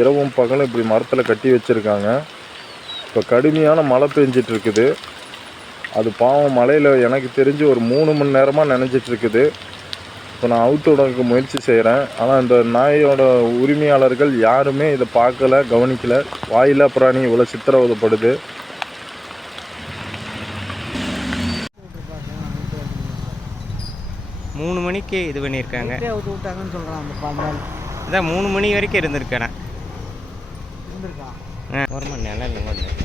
இரவும் பகலும் இப்படி மரத்தில் கட்டி வச்சுருக்காங்க. இப்போ கடுமையான மழை பெஞ்சிட்ருக்குது. அது பாவம் மழையில் எனக்கு தெரிஞ்சு ஒரு 3 மணி நேரமாக நனைஞ்சிட்ருக்குது. இப்போ நான் அவுத்து விடக்கு முயற்சி செய்கிறேன். ஆனால் இந்த நாயோட உரிமையாளர்கள் யாருமே இதை பார்க்கல, கவனிக்கலை. வாயில்லா பிராணி இவ்வளோ சித்திரவதைப்படுது. 3 மணிக்கு இது பண்ணியிருக்காங்க. அவுத்து விட்டாங்கன்னு சொல்கிறான் அந்த பாம்பால். அதான் 3 மணி வரைக்கும் இருந்திருக்கேன். இருந்திருக்கா? ஒரு மணி நேரம் இல்லை கொஞ்சம்.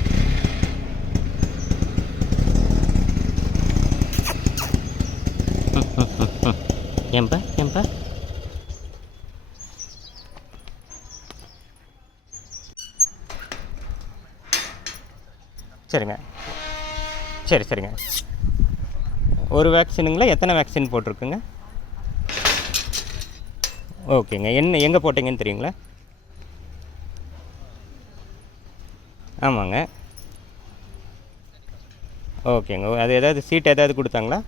ஏன்பா ஏன்பா சரிங்க, சரிங்க. ஒரு வேக்சினுங்களா? எத்தனை வேக்சின் போட்டிருக்குங்க? ஓகேங்க. எங்கே போட்டிங்கன்னு தெரியுங்களா? ஆமாங்க. ஓகேங்க. அது ஏதாவது சீட் ஏதாவது கொடுத்தாங்களா?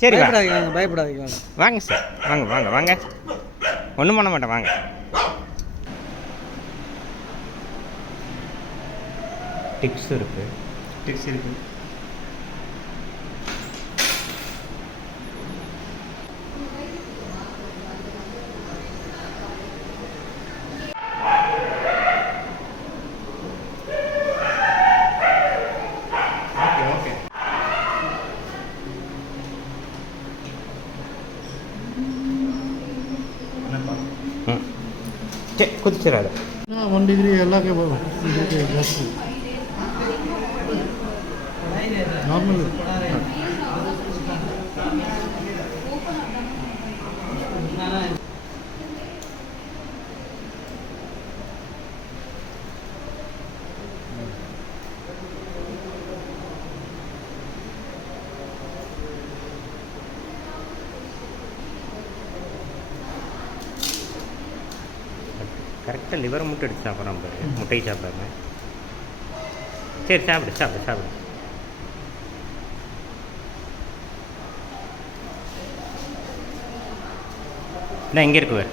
சரி, பயப்படாதீங்க. வாங்க சார், வாங்க. ஒன்றும் பண்ண மாட்டேன், வாங்க. டிக்ஸ் இருக்குது. சரி, குதிச்சிடாது. 1 டிகிரி எல்லாமே ஜாஸ்தி நார்மல். கரெக்டாக லிவர் முட்டை எடுத்து சாப்பிட்றான் பாரு. முட்டை சாப்பிட்றாங்க. சரி, சாப்பிடு. இல்லை, இங்கே இருக்கு பாரு.